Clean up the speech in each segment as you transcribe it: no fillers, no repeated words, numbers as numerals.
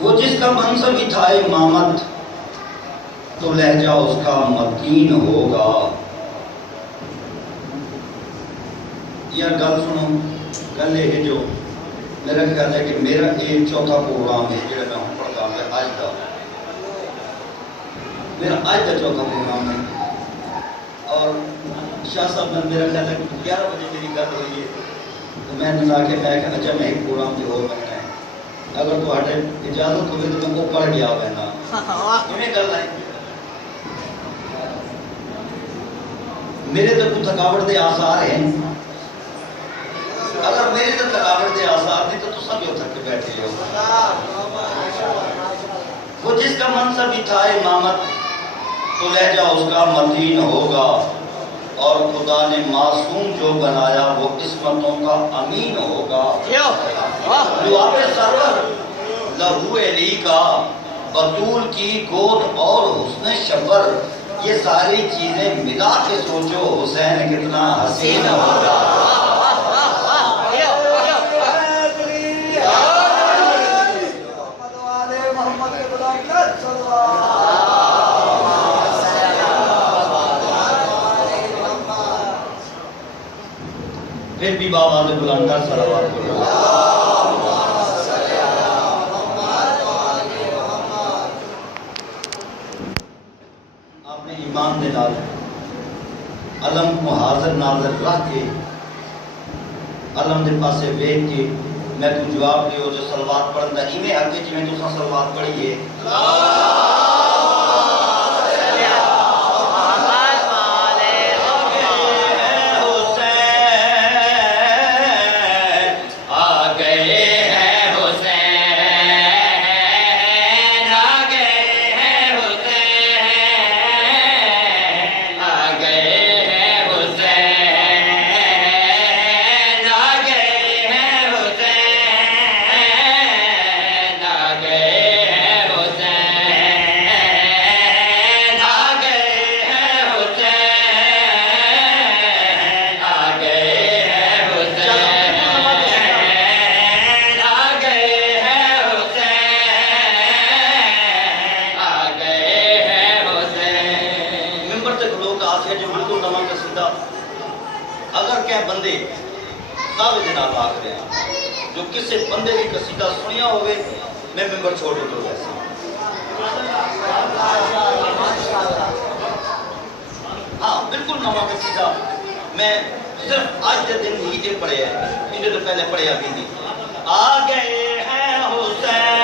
وہ جس کا منصب ہی تھا امامت تو لہجہ اس کا متین ہوگا. یار گل سنو, گل یہ جو میرا خیال ہے کہ میرا یہ چوتھا پروگرام ہے جڑا میں ہوں پڑھتا ہوں اج دا, میرا اج دا چوتھا پروگرام ہے. اور شاہ صاحب نے میرا خیال ہے کہ 11 بجے میری گل ہوئی ہے تو میں نے لا کے میں کہ اچھا میں ایک پروگرام تے ہور رکھنا ہے, اگر تہاڈے اجازت ہوے تو میں وہ پڑھ گیا ہونا. کیویں گل ہے میرے تے کوئی تھکاوٹ دے آثار ہیں, اگر میرے تے تھکاوٹ دے آثار نہیں تو تساں کیوں تھک کے بیٹھے ہو. وہ جس کا منصب ہی تھا امامت تو لہجہ اس کا متین ہوگا, اور خدا نے معصوم جو بنایا وہ عصمتوں کا امین ہوگا. لعاب سرور لہو علی کا بطول کی گود اور حسن شبر, یہ ساری چیزیں ملا کے سوچو حسین کتنا حسین ہوگا. پھر بھی بابا سے بلند کر صلوات کرو. آپ نے ایمان دے نال علم کو حاضر ناظر رکھ کے علم دے پاسے ویکھ کے میں تو جواب دیو جو صلوات پڑھن دا ایویں حق ہے جویں تساں صلوات پڑھیے. اگر کیا بندے دعوے دے نال آکھ رہے ہیں جو کسی بندے کی قصیدہ سنیا ہوئے میں ممبر چھوڑ دو ویسے. ہاں بالکل نواں قصیدہ میں صرف آج کے دن ہی یہ پڑھے ہیں, انہیں تو پہلے پڑھیا بھی نہیں. آ گئے ہیں حسین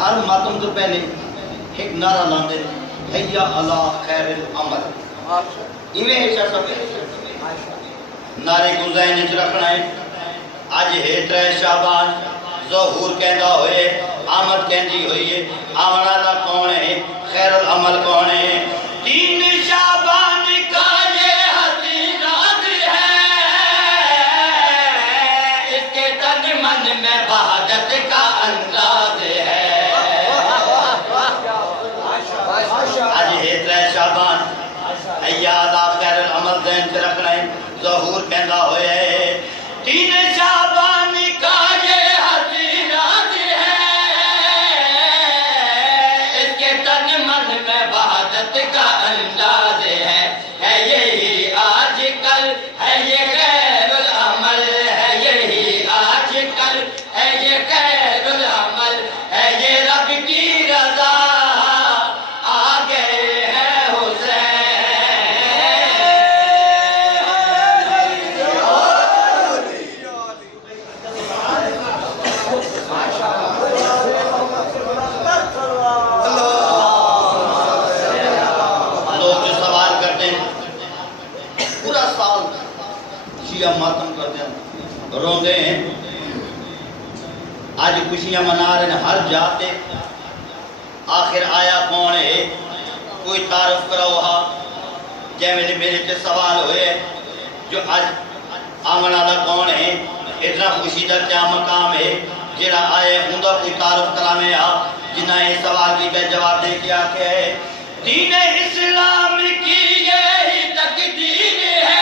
ہر ماتم تو پہلے ایک نعرہ لاندے حیا علی خیر العمل. ایویں ہے شاہ صاحب نعرے کو ذہن وچ رکھنا ہے. اج ہے 3 شعبان ظہور کہندا ہوئے آمد کہندی ہوئی ہے. آمن والا کون ہے, خیر العمل کون ہے. 3 شعبان کا یہ حسین راز ہے, اس کے تن من میں وحدت کا انداز ہے. خیر العمل ذہن سے رکھنا ہے. ظہور کہندا ہوئے 3 شعبان کا یہ حسین راز ہے, اس کے بات کا انداز ہے یہی آج کل ہے یہ خیر العمل ہے یہی آج کل ہے یہ خیر العمل ہے یہ رب کی رضا آگے ہے حسین لوگ جو سوال کرتے ہیں پورا سال خوشیاں ماتم کرتے ہیں روندے ہیں آج خوشیاں منا رہے ہیں ہر جاتے آخر آیا کون ہے کوئی تعارف کراؤ ہا جے میرے تے سوال ہوئے جو آج آمن والا کون ہے اتنا خوشی دا کیا مقام ہے جڑا آئے ہوندا کوئی تعارف کرامے آ جنہ یہ سوال کی تے جواب دے کیا کہ ہے دین اسلام کی یہی تقدیر ہے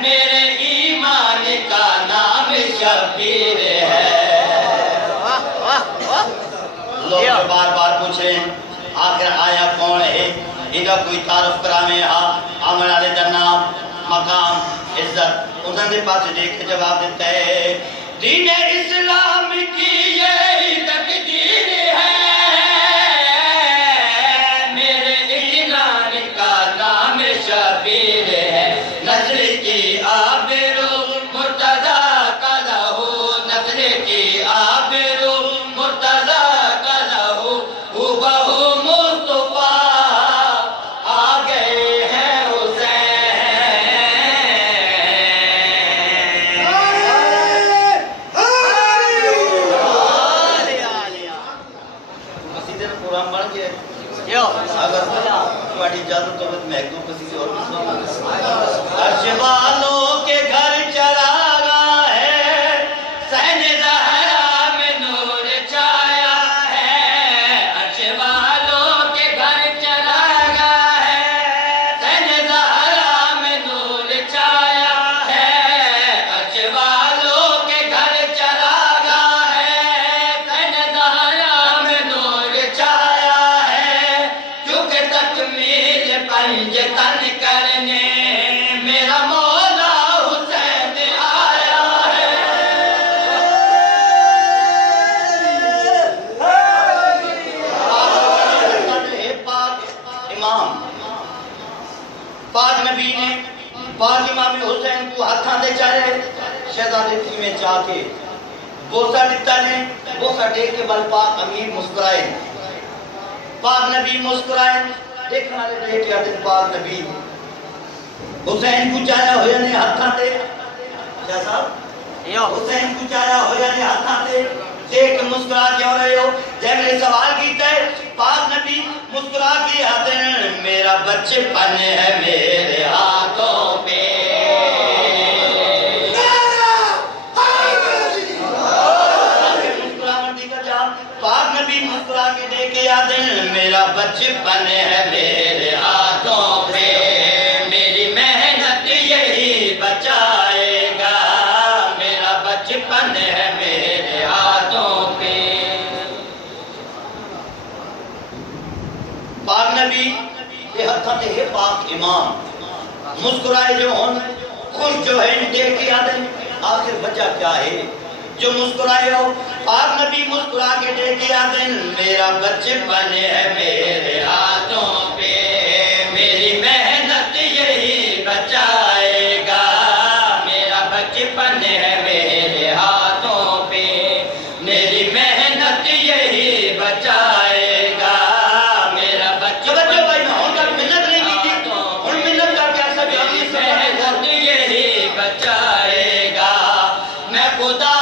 میرے ایمان کا نام شبیر ہے لوگ بار بار پوچھ رہے ہیں آخر آیا کون ہے انہا کوئی تعارف کرامے ہاں آمن والے دا نام مقام عزت انہوں نے پاس دیکھ کے جواب دیتا ہے دین اسلام کی یہی تقدیر ہے میرے ایمان کا نام شبیر ہے نسل کی آبرو مرتضی کا لہو نسل کی آبرو مرتضی کا لہو بہو مصطفیٰ آ گئے ہیں اگر تمہاری اجازت تو میں ایک دو کسی سے اور بھی عرش والوں کے گھر چراغا ہے سین زہرا میں نور چھایا ہے عرش والوں کے گھر چراغا ہے سین زہرا میں نور چھایا ہے عرش والوں کے گھر چراغا ہے سین زہرا میں نور چھایا ہے کیونکہ تکمیل پنج تن کرنے میرا مولا حسین آیا ہے پاک امام پاک نبی نے پاک امام حسین کو ہاتھاں دے چاہے شہزادے تھی میں چاہ کے بوسہ دیتا نے بوسہ دے کے بل پاک امیر مسکرائے پاک نبی مسکرائے دیکھنا لے رہے کیا دن پاک نبی حسین کو چاہیا ہویا نے ہاتھاں دے کیا صاحب حسین کو چاہیا ہویا نے ہاتھاں دے دیکھ مسکرا کیوں رہے ہو جب میرے سوال کیتا ہے پاک نبی مسکرا کی ہاتھیں میرا بچپن ہے میرے ہاتھوں پہ پاک نبی مسکرا کے دے کے یادیں میرا بچپن ہے میرے ہاتھوں پہ میری محنت یہی بچائے گا میرا بچپن ہے میرے ہاتھوں پہ پاک نبی یہ ہاتھاں دے ہے پاک امام مسکرائے جو ہوں خوش جو ہے دے کے یادیں آخر وجہ کیا ہے جو مسکرائے ہو پاک نبی مسکرا کے دے دیا دن میرا بچپن ہے میرے ہاتھوں پہ میری محنت یہی بچائے گا میرا بچپن ہے میرے ہاتھوں پہ میری محنت یہی بچائے گا میرا بچپن محنت نہیں کی تھی اور محنت کر کے ایسا محنت یہی بچائے گا میں خدا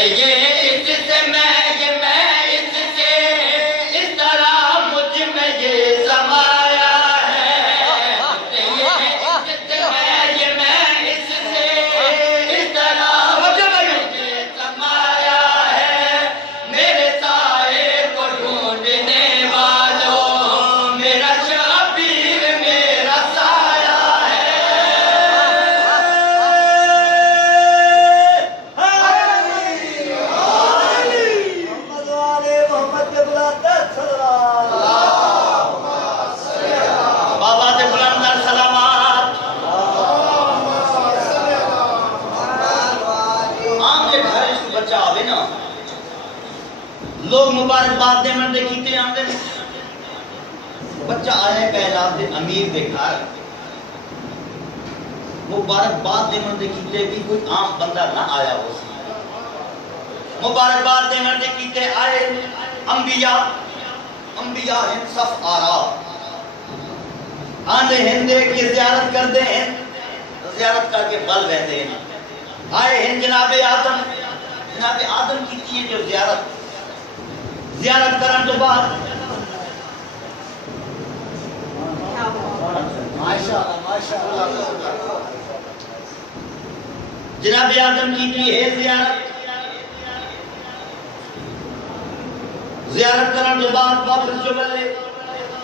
سے یہ اس سے میں اس سے اس طرح مجھ میں یہ سمایا ہے اس سے میں اس سے اس طرح مجھ میں یہ سمایا ہے میرے سائے کو ڈھونڈنے والوں میرا شبیر میرا سایہ بابا سے بلند سلامات عام کے گھر اس کو بچہ آوے نا لوگ مبارکباد دے من دے کیتے آندے بچہ آیا کہلات دے امیر دے گھر مبارکباد دے من دے کیتے بھی کوئی عام بندہ نہ آیا ہو مبارکباد دے من دے کیتے آئے انبیاء ہیں صف آرا آندے ہندے کی زیارت کر دے ہیں زیارت کر کے بل رہتے ہیں آئے ہیں جناب آدم کی تھی جو زیارت کرن تو بعد جناب آدم کی تھی ہے زیارت کرن تو بعد واپس جو بلے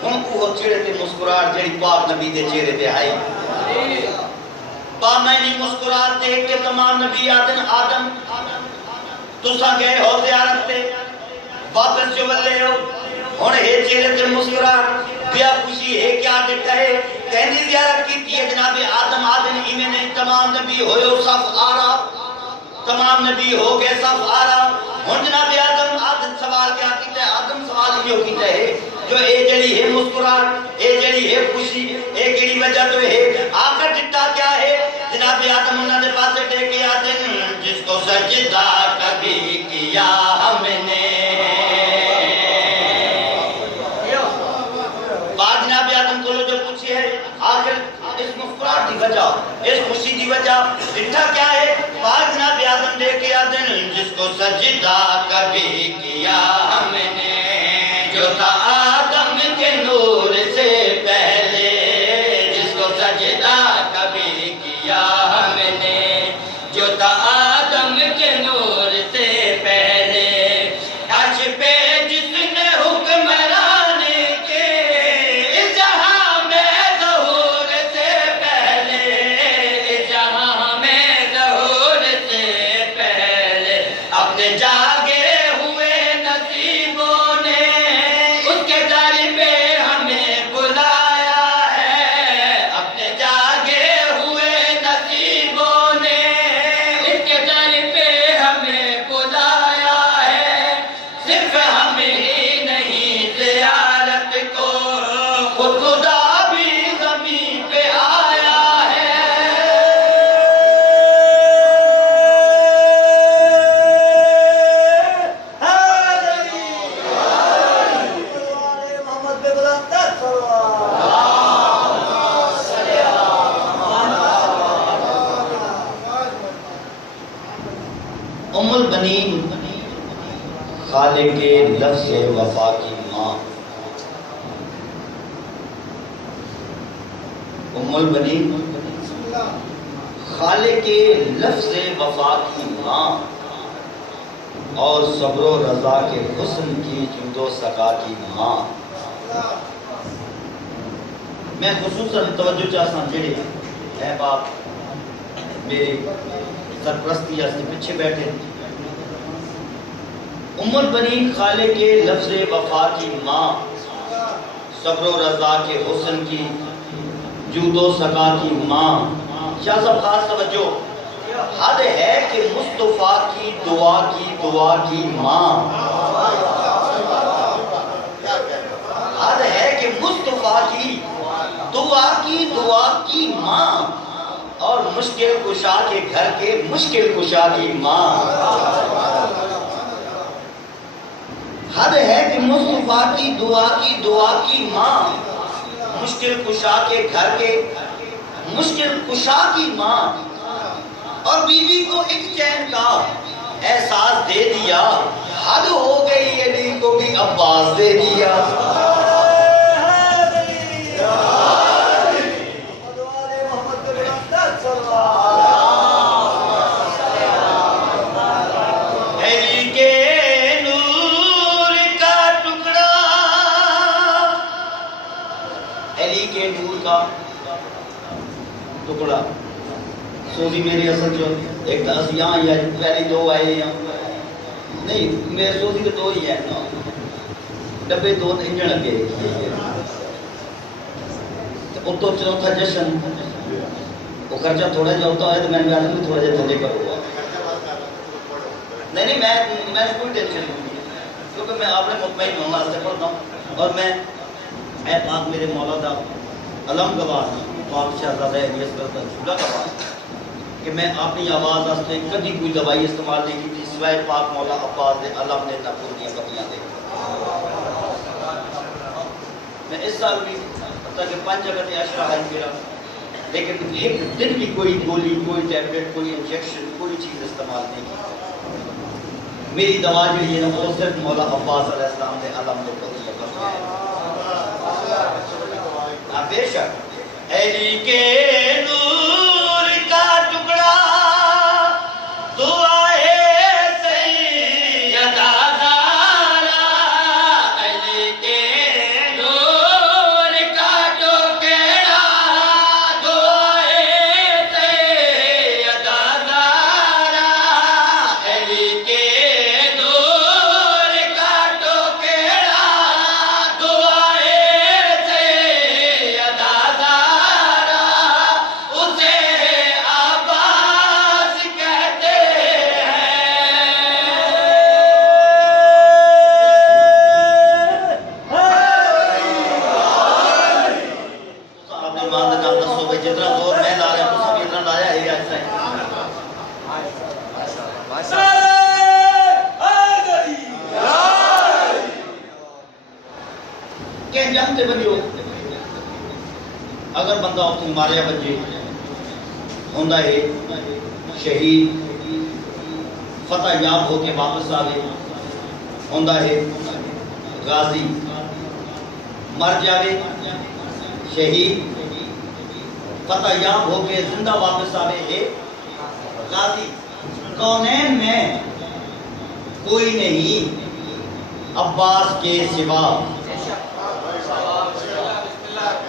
ان کو چہرے تے مسکراہٹ جڑی پاک نبی دے چہرے تے آئی با میں نہیں مسکراہٹ دیکھ کے تمام نبی آدم تسا گئے ہو زیارت تے واپس جو بلے ہو ہن ہے چہرے تے مسکراہٹ بیا خوشی ہے کیا دیکھا ہے کہنی زیارت کی تھی جناب آدم ایمیں نے تمام نبی ہوئے صف آرا تمام نبی ہو گئے صف آرا ہن جناب آدم سوال کیا کیتا ہے آدم سوال یہ کیتا ہے جو اے جڑی ہے مسکراہٹ اے جڑی ہے خوشی اے کیڑی وجہ تو ہے آخر چٹا کیا ہے جناب آدم انہوں نے پاسے ٹیکے آتے ہیں جس کو سجدہ کبھی کیا ہم نے بعد جناب آدم کو جو پوچھی ہے آخر اس مسکراہٹ دی وجہ اس خوشی دی وجہ چٹا کیا ہے بعد جناب آدم ٹیکے آتے ہیں جس کو سجدہ کبھی کیا ہم نے جو تھا آدم کے نور سے پہلے جس کو سجدہ کبھی کیا ہم نے جو تھا آدم کے نور سے پہلے عرش پہ جس نے حکمران کے اس جہاں میں ظہور سے پہلے اس جہاں میں ظہور سے پہلے اپنے جاگے ہوئے نصیبوں نے اس کے در پہ ہمیں بلایا ہے اپنے جاگے ہوئے نصیبوں نے اس کے در پہ ہمیں بلایا ہے صرف ہم ہی نہیں زیارت کو خود خدا بھی زمین پہ آیا ہے ام البنین خالق لفظ وفا کی ماں ام البنین خالق لفظ وفا کی ماں اور صبر و رضا کے حسن کی جود و سقا کی ماں میں خصوصاً توجہ چاہتا ہوں جڑے اے باپ میرے سرپرستی سے پیچھے بیٹھے ام البنین خالق لفظ وفا کی ماں صبر و رضا کے حسن کی جود و سقا کی ماں شاہ صاحب خاص توجہ حد ہے کہ مصطفیٰ کی دعا کی ماں حد ہے کہ مصطفیٰ کی دعا کی ماں اور مشکل کشا کے گھر کے مشکل کشا کی ماں حد ہے کہ مصطفیٰ کی دعا کی ماں مشکل کشا کے گھر کے مشکل کشا کی ماں اور بیوی کو ایک چین کا احساس دے دیا، حد ہو گئی علی کو بھی عباس دے دیا۔ علی کے نور کا ٹکڑا، علی کے نور کا ٹکڑا، سوزی میری اصل جو ایک دس یہاں یا پہلی دو آئے یہاں نہیں، میرے سوزی کے دو ہی ہیں نا، ڈبے دو انجن لگے، اور تو چوتھا جشن، وہ خرچہ تھوڑا جا ہوتا ہے تو میں نے کہا کہ تھوڑا جا تھوڑے کرو، نہیں میں کوئی ٹینشن نہیں، کیونکہ میں آپ نے مطمئن ہونا سے پڑھتا ہوں، اور میں اے پاک میرے مولا دا علم گواہ پاک شہزادہ احمیت کرتا جھولا گواہ کہ میں اپنی آواز واسطے کبھی کوئی دوائی استعمال نہیں کی تھی سوائے پاک مولا عباس دے علم نے نہ پوری کمیاں دے۔ میں اس سال بھی تاکہ 5 جگہ تے عشرہ حج کرا، لیکن ایک دن بھی کوئی گولی، کوئی ٹیبلٹ، کوئی انجیکشن، کوئی چیز استعمال نہیں کی۔ میری دوا جو یہ نا وہ صرف مولا عباس علیہ السلام دے علم نے پوری کمیاں ہے۔ بے شک علی کے نور کا ٹکڑا تو آئے سیدہ زہرا، علی کے نور کا ٹکڑا تو آئے سیدہ زہرا، علی کے نور کا ٹکڑا تو آئے سیدہ زہرا، اسے عباس کہتے جتنا زور میں لا رہا ہوں سب اتنا لایا ہے ایسا کہ جانتے بنیو اگر بندہ اپنی ماریا بجے ہوندہ ہے شہید فتح یاب ہو کے واپس آوے، ہوندہ ہے غازی مر جاوے، شہید فتح یاب ہو کے زندہ واپس آوے ہے غازی۔ کونین میں کوئی نہیں عباس کے سوا،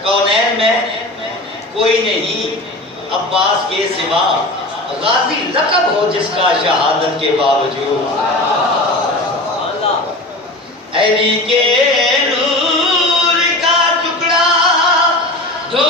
کونین میں کوئی نہیں عباس کے سوا، غازی لقب ہو جس کا شہادت کے باوجود، علی کے نور کا ٹکڑا تو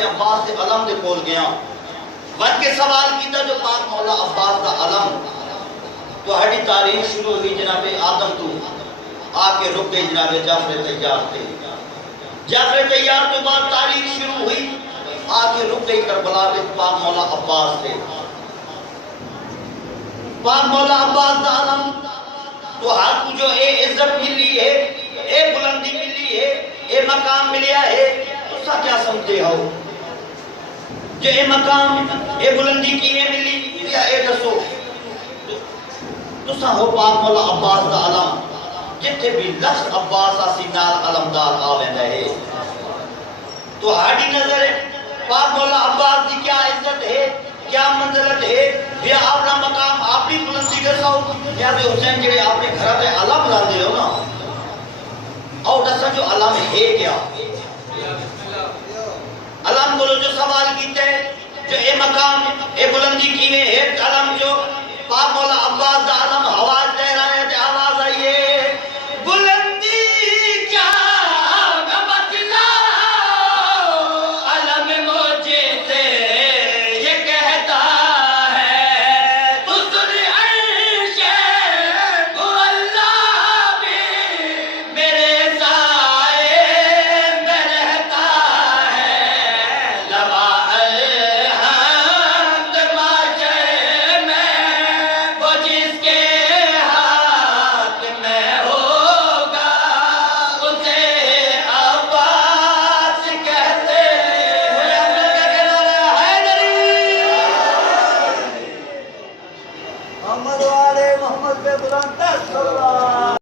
عباس دے علم دے کول گیا ود کے سوال کیتا جو پاک مولا عباس دا علم تو ہڑی تاریخ شروع ہوئی جناب آدم تو آکے رک گئی جناب جعفر طیار تے، جعفر طیار تو بعد تاریخ شروع ہوئی آکے رک گئی کربلا میں پاک مولا عباس تے، پاک مولا عباس دا علم تو ہر کو جو اے عزت ملی ہے، اے بلندی ملی ہے، اے مقام ملیا ہے، تو سا کیا سمجھتے ہو جو اے مقام اے بلندی کی اے ملی یا اے دسو تو سا ہو پاک مولا عباس دا علم جتے بھی لفظ عباس آسی نال علمدار آویں رہے تو ہاڑی نظر ہے پاک مولا عباس دی کیا عزت ہے، کیا منزلت ہے، یا اپنا مقام اپنی بلندی کے ساتھ یا حسین جڑے آپ نے گھر تے علم لاندے ہو نا اور دسا جو علم ہے کیا علم بولو جو سوال کیتے جو اے مقام اے بلندی کی میں ایک علم جو پاک مولا عباس دا